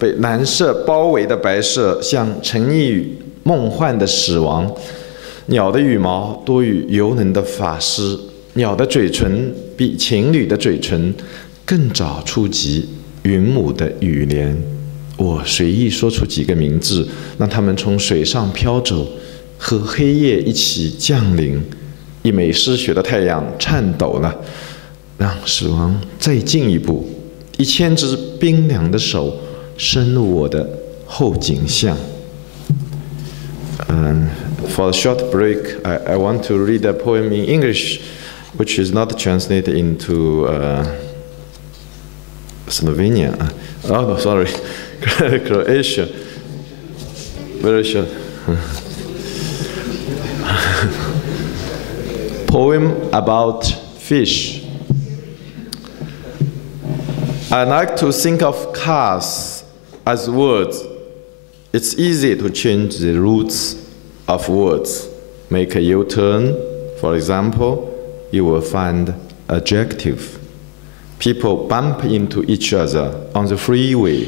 被蓝色包围的白色，像沉溺于梦幻的死亡。鸟的羽毛多于游人的发丝，鸟的嘴唇比情侣的嘴唇更早触及云母的羽帘。我随意说出几个名字，让它们从水上飘走，和黑夜一起降临。一枚失血的太阳颤抖了，让死亡再进一步。1000只冰凉的手深入我的后颈项。For a short break, I want to read a poem in English, which is not translated into Slovenia. Oh, no, sorry, Croatia. Very short. Poem about fish. I like to think of cars as words. It's easy to change the roots of words. Make a U-turn, for example, you will find adjective. People bump into each other on the freeway,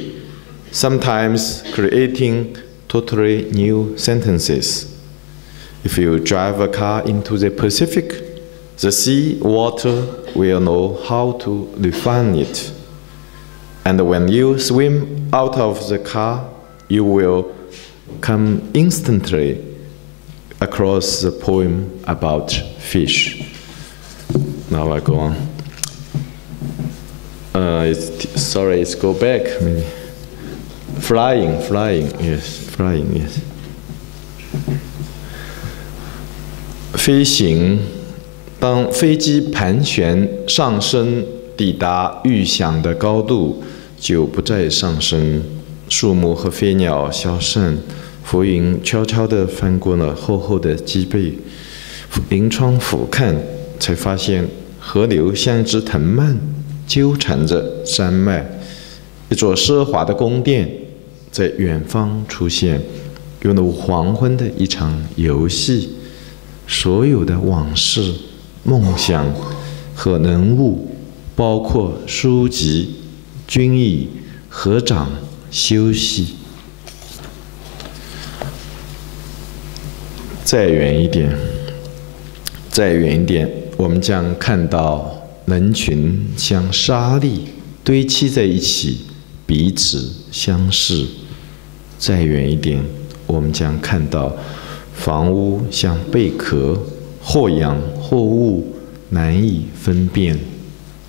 sometimes creating totally new sentences. If you drive a car into the Pacific, the sea water will know how to refine it. And when you swim out of the car, you will come instantly across the poem about fish. Now I go on. Sorry, it's go back. Maybe. Flying, yes, flying, yes. 飞行，当飞机盘旋上升，抵达预想的高度，就不再上升。树木和飞鸟消散，浮云悄悄地翻过了厚厚的脊背。临窗俯瞰，才发现河流像一只藤蔓，纠缠着山脉。一座奢华的宫殿在远方出现，犹如黄昏的一场游戏。所有的往事、梦想和人物，包括书籍、军役、合掌、休息。再远一点，再远一点，我们将看到人群像沙粒堆砌在一起，彼此相视。再远一点，我们将看到房屋像贝壳，或阳或雾，难以分辨。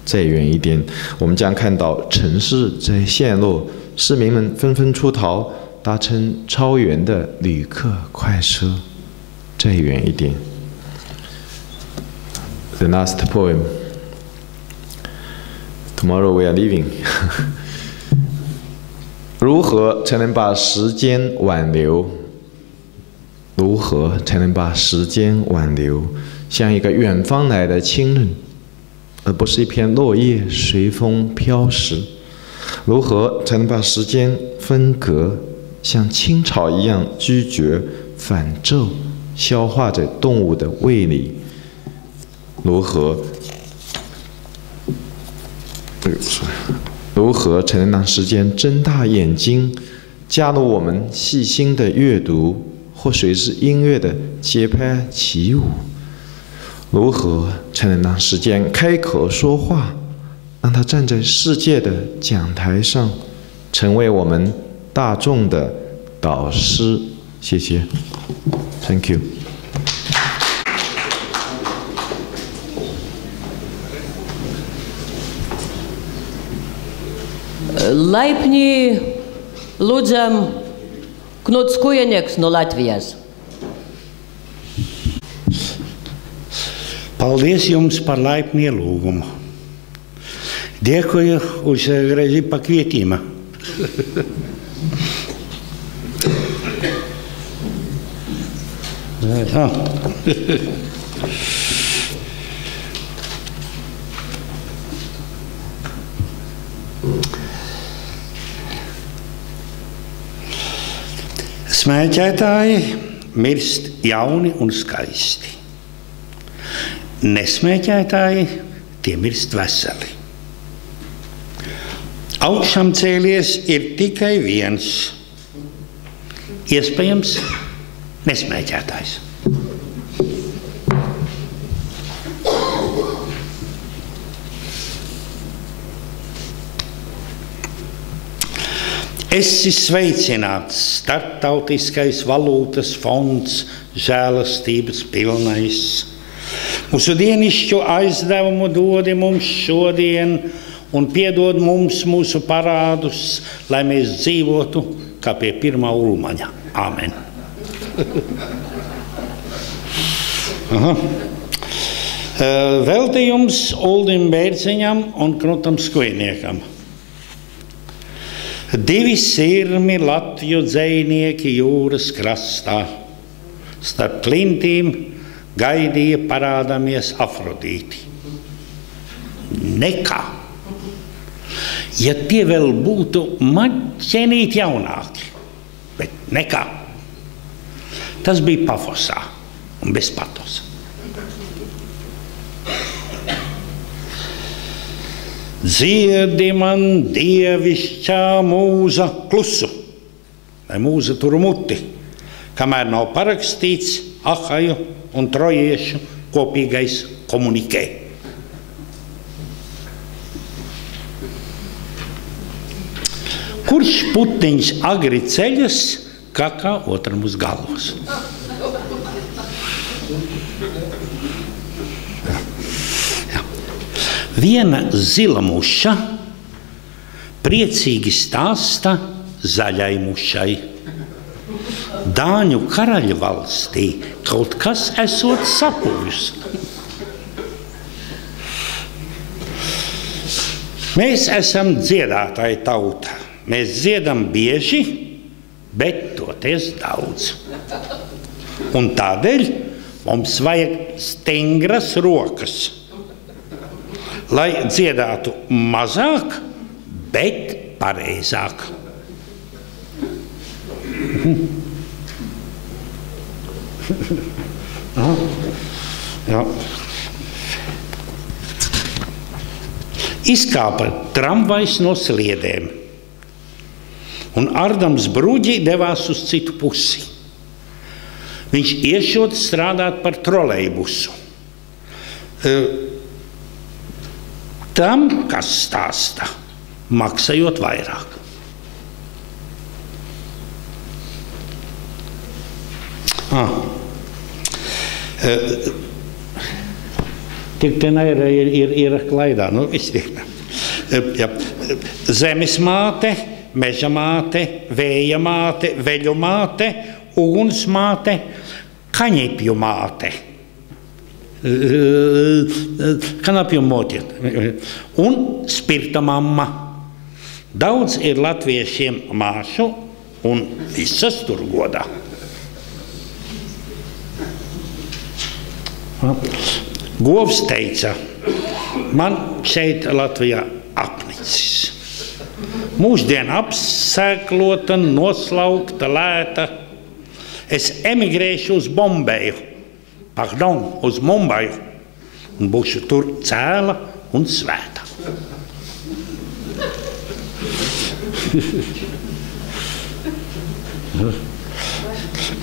再远一点，我们将看到城市在陷落，市民们纷纷出逃，搭乘超远的旅客快车。再远一点 ，The last poem. Tomorrow we are leaving. 如何才能把时间挽留？如何才能把时间挽留，像一个远方来的亲人，而不是一片落叶随风飘逝？如何才能把时间分隔，像青草一样拒绝反奏，消化在动物的胃里？如何才能让时间睁大眼睛，加入我们细心的阅读，或随着音乐的节拍起舞？如何才能让时间开口说话，让它站在世界的讲台上，成为我们大众的导师？谢谢 ，Thank you。Laipni lūdzam Knuts Kujanieks no Latvijas. Paldies jums par laipnu ielūgumu. Dėkoju už graži pakvietimą. Smēķētāji mirst jauni un skaisti. Nesmēķētāji tie mirst veseli. Augšām cēlies ir tikai viens, iespējams, nesmēķētājs. Esi sveicināts, Starptautiskais valūtas fonds, žēlastības pilnais. Mūsu dienišķo aizdevumu dodi mums šodien un piedod mums mūsu parādus, lai mēs dzīvotu kā pie pirmā ulmaņa. Āmen. Veltījums Uldim Bērziņam un Knutam Skujniekam. Divi sirmi Latviju dzejnieki jūras krastā. Starp klintīm gaidīja parādāmies Afrodīti. Nekā. Ja tie vēl būtu maķenīt jaunāki, bet nekā. Tas bija pafosā un bez patosa. Dziedi man dievišķā mūza klusu, lai mūza tur muti, kamēr nav parakstīts ahaju un trojiešu kopīgais komunikē. Kurš putiņš agri ceļas, kakā otram uz galvas? Viena zila muša priecīgi stāsta zaļai mušai. Dāņu karaļvalstī kaut kas esot sapuvis. Mēs esam dziedātāji tauta. Mēs dziedam bieži, bet toties daudz. Un tādēļ mums vajag stingras rokas. Lai dziedātu mazāk, bet pareizāk. Jā. Izkāpa tramvajs no sliedēm, un ardams bruģi devās uz citu pusi. Viņš iešot strādāt par trolejbusu. Tam, kas stāsta, maksājot vairāk. Tik ten ir klaidā. Nu, ja. Zemes māte, meža māte, vēja māte, veļu māte, uguns māte, kaņepju māte. Kanapju motiet. Un spirta mamma. Daudz ir latviešiem māšu un visas tur godā. Govs teica, man šeit Latvijā apnicis. Mūsdien apsēklota, noslaukta, lēta. Es emigrēšu uz Bombeju. Pardon, uz Mumbaju, un būšu tur cēla un svēta.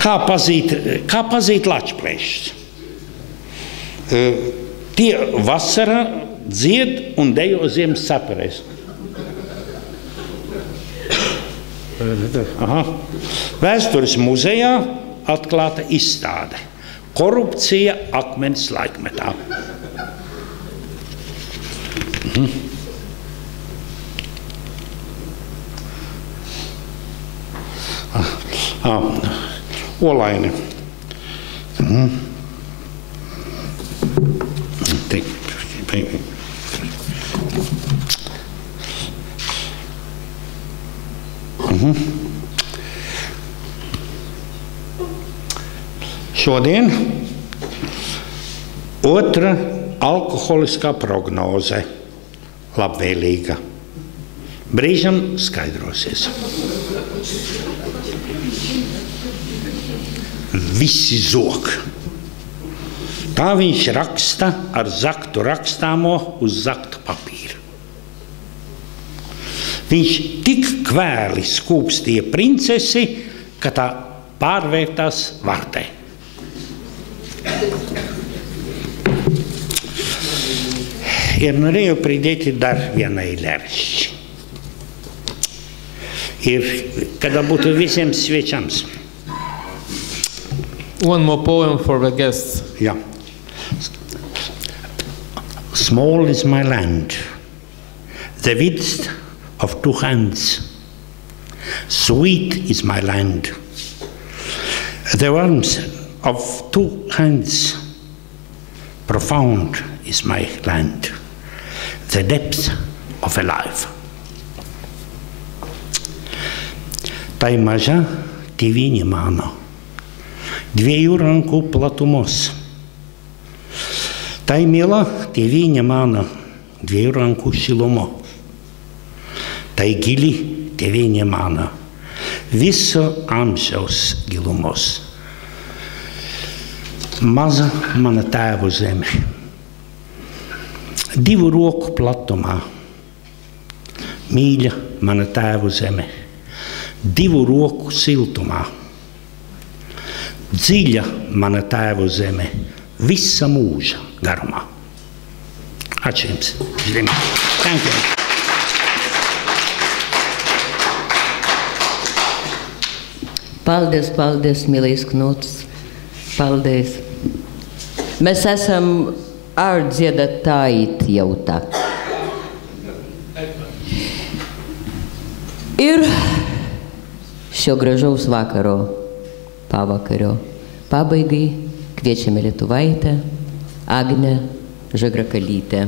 Kā pazīt lačplēšus? Tie vasarā dzied un dejo ziemas saperēs. Vēstures muzejā atklāta izstāde. Korupcija akmens laikmetā. Olaini. Šodien otra alkoholiskā prognoze labvēlīga. Brīžam skaidrosies. Visi zog. Tā viņš raksta ar zaktu rakstāmo uz zaktu papīra. Viņš tik kvēli skūpstīja princesi, ka tā pārvērtās vartē. Ir norėjau pridėti dar vieną eilėraštį. Ir kada būtų visiems svečiams. One more poem for the guests. Ja. Small is my land, the width of 2 hands. Sweet is my land, the warmth of 2 hands. Profound is my land, the depth of a life. Tai maža tėvynė mano, 2 rankų platumos. Tai miela tėvynė mano, 2 rankų šilumo. Tai gili tėvynė mano, viso amžiaus gilumos. Maza mano tėvo žemė, 2 roku platumā. Mīļa mana tēvu zeme, 2 roku siltumā. Dziļa mana tēvu zeme, visa mūža garumā. Ačiū jums. Thank you. Paldies, paldies, mīlais Knuts. Paldies. Mēs esam ar dziedātāji jautā. Ir šio gražaus vakaro pavakario pabaigai kviečiame Lietuvaitę Agnę Žagrakalytę.